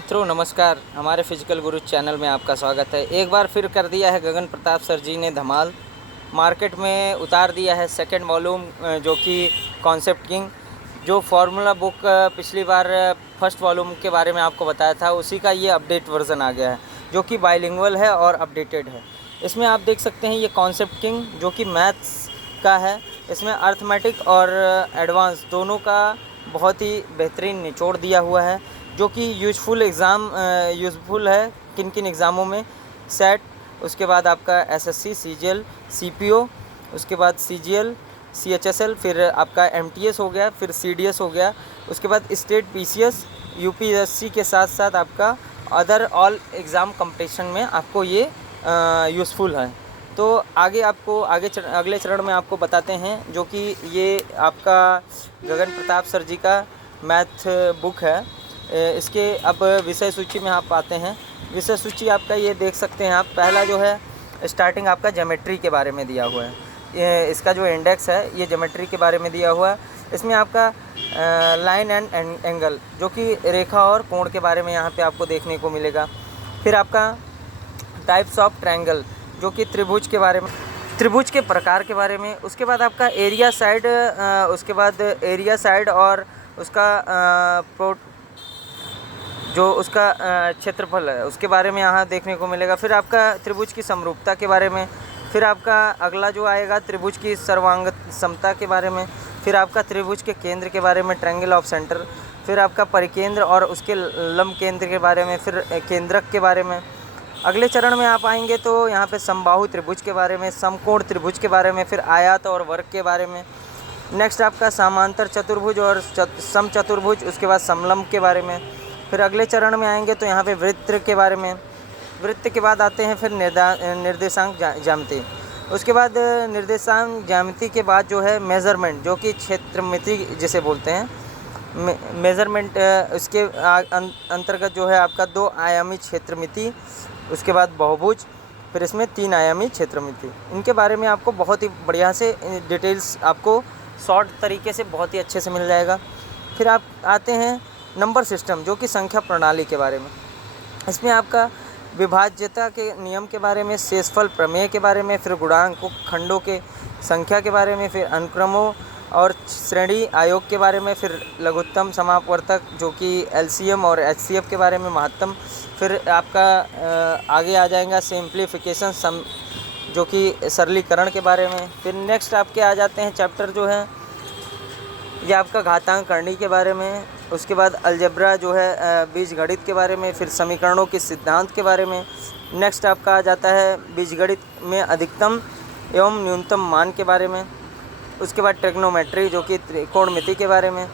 मित्रों, नमस्कार। हमारे फिजिकल गुरु चैनल में आपका स्वागत है। एक बार फिर कर दिया है गगन प्रताप सर जी ने धमाल। मार्केट में उतार दिया है सेकंड वॉल्यूम, जो कि कॉन्सेप्ट किंग, जो फार्मूला बुक पिछली बार फर्स्ट वॉल्यूम के बारे में आपको बताया था, उसी का ये अपडेट वर्ज़न आ गया है, जो कि बाइलिंगुअल है और अपडेटेड है। इसमें आप देख सकते हैं ये कॉन्सेप्ट किंग जो कि मैथ्स का है। इसमें अर्थमेटिक और एडवांस दोनों का बहुत ही बेहतरीन निचोड़ दिया हुआ है, जो कि यूज़फुल है किन किन एग्ज़ामों में। सेट, उसके बाद आपका एसएससी, सीजीएल, सीपीओ, उसके बाद सीजीएल, सीएचएसएल, फिर आपका एमटीएस हो गया, फिर सीडीएस हो गया, उसके बाद स्टेट पीसीएस, यूपीएससी के साथ साथ आपका अदर ऑल एग्ज़ाम कंपटीशन में आपको ये यूज़फुल है। तो अगले चरण में आपको बताते हैं, जो कि ये आपका गगन प्रताप सर जी का मैथ बुक है। इसके अब विषय सूची में आप आते हैं। विषय सूची आपका ये देख सकते हैं आप। पहला जो है स्टार्टिंग आपका ज्योमेट्री के बारे में दिया हुआ है। इसका जो इंडेक्स है ये ज्योमेट्री के बारे में दिया हुआ है। इसमें आपका लाइन एंड एंगल, जो कि रेखा और कोण के बारे में यहाँ पे आपको देखने को मिलेगा। फिर आपका टाइप्स ऑफ ट्रायंगल, जो कि त्रिभुज के बारे में, त्रिभुज के प्रकार के बारे में। उसके बाद आपका एरिया साइड और उसका जो उसका क्षेत्रफल है उसके बारे में यहाँ देखने को मिलेगा। फिर आपका त्रिभुज की समरूपता के बारे में। फिर आपका अगला जो आएगा त्रिभुज की सर्वांग समता के बारे में। फिर आपका त्रिभुज के केंद्र के बारे में, ट्रायंगल ऑफ सेंटर। फिर आपका परिकेंद्र और उसके लंब केंद्र के बारे में। फिर केंद्रक के बारे में। अगले चरण में आप आएंगे तो यहाँ पे समबाहु त्रिभुज के बारे में, समकोण त्रिभुज के बारे में, फिर आयत और वर्ग के बारे में। नेक्स्ट आपका समांतर चतुर्भुज और समचतुर्भुज, उसके बाद समलंब के बारे में। फिर अगले चरण में आएंगे तो यहाँ पे वृत्त के बारे में। वृत्त के बाद आते हैं फिर निर्देशांक ज्यामिति। उसके बाद निर्देशांक ज्यामिति के बाद जो है मेज़रमेंट, जो कि क्षेत्रमिति जिसे बोलते हैं। मेज़रमेंट उसके अंतर्गत जो है आपका 2 आयामी क्षेत्रमिति, उसके बाद बहुभुज, फिर इसमें 3 आयामी क्षेत्रमिति। इनके बारे में आपको बहुत ही बढ़िया से डिटेल्स आपको शॉर्ट तरीके से बहुत ही अच्छे से मिल जाएगा। फिर आप आते हैं नंबर सिस्टम, जो कि संख्या प्रणाली के बारे में। इसमें आपका विभाज्यता के नियम के बारे में, शेषफल प्रमेय के बारे में, फिर गुणांक खंडों के संख्या के बारे में, फिर अनुक्रमों और श्रेणी आयोग के बारे में, फिर लघुत्तम समापवर्तक, जो कि एलसीएम और एचसीएफ के बारे में, महत्तम। फिर आपका आगे आ जाएगा सिंप्लीफिकेशन, जो कि सरलीकरण के बारे में। फिर नेक्स्ट आपके आ जाते हैं चैप्टर जो है ये आपका घातांक करणी के बारे में। उसके बाद अलजेब्रा जो है बीजगणित के बारे में, फिर समीकरणों के सिद्धांत के बारे में। नेक्स्ट आपका आ जाता है बीजगणित में अधिकतम एवं न्यूनतम मान के बारे में। उसके बाद ट्रिग्नोमेट्री, जो कि त्रिकोणमिति के बारे में।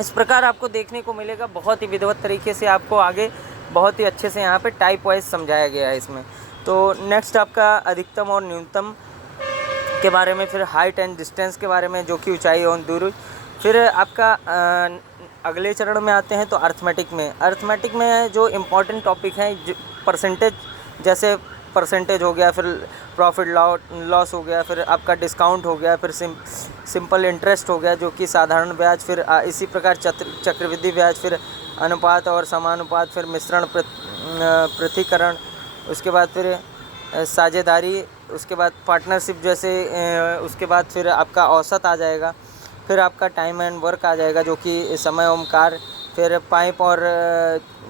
इस प्रकार आपको देखने को मिलेगा बहुत ही विधिवत तरीके से। आपको आगे बहुत ही अच्छे से यहाँ पे टाइप वाइज समझाया गया है इसमें। तो नेक्स्ट आपका अधिकतम और न्यूनतम के बारे में, फिर हाइट एंड डिस्टेंस के बारे में, जो कि ऊंचाई और दूरी। फिर आपका अगले चरण में आते हैं तो अर्थमेटिक में जो इम्पोर्टेंट टॉपिक हैं, परसेंटेज, जैसे परसेंटेज हो गया, फिर प्रॉफिट लॉस हो गया, फिर आपका डिस्काउंट हो गया, फिर सिंपल इंटरेस्ट हो गया, जो कि साधारण ब्याज, फिर इसी प्रकार चक्रवृद्धि ब्याज, फिर अनुपात और समानुपात, फिर मिश्रण पृथक्करण, उसके बाद फिर साझेदारी, उसके बाद पार्टनरशिप जैसे, उसके बाद फिर आपका औसत आ जाएगा। फिर आपका टाइम एंड वर्क आ जाएगा, जो कि समय एवं कार्य। फिर पाइप और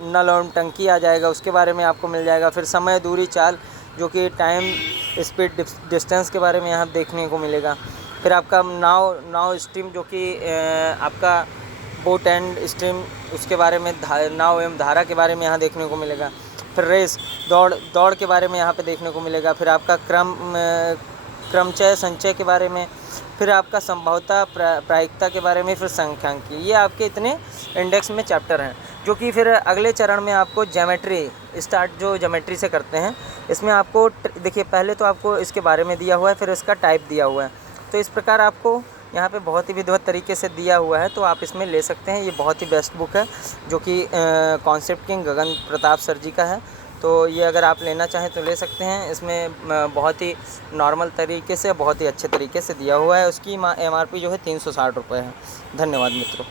नल एवं टंकी आ जाएगा, उसके बारे में आपको मिल जाएगा। फिर समय, दूरी, चाल, जो कि टाइम, स्पीड, डिस्टेंस के बारे में यहाँ देखने को मिलेगा। फिर आपका नाव स्ट्रीम, जो कि आपका बोट एंड स्ट्रीम, उसके बारे में, नाव एवं धारा के बारे में यहाँ देखने को मिलेगा। फिर रेस, दौड़ के बारे में यहाँ पे देखने को मिलेगा। फिर आपका क्रमचय संचय के बारे में। फिर आपका संभवता, प्रायिकता के बारे में। फिर सांख्यिकी। ये आपके इतने इंडेक्स में चैप्टर हैं, जो कि फिर अगले चरण में आपको ज्योमेट्री से करते हैं। इसमें आपको देखिए, पहले तो आपको इसके बारे में दिया हुआ है, फिर इसका टाइप दिया हुआ है। तो इस प्रकार आपको यहाँ पे बहुत ही विधिवत तरीके से दिया हुआ है, तो आप इसमें ले सकते हैं। ये बहुत ही बेस्ट बुक है, जो कि कॉन्सेप्ट किंग गगन प्रताप सर जी का है। तो ये अगर आप लेना चाहें तो ले सकते हैं। इसमें बहुत ही नॉर्मल तरीके से, बहुत ही अच्छे तरीके से दिया हुआ है। उसकी MRP जो है 360 रुपये है। धन्यवाद मित्रों।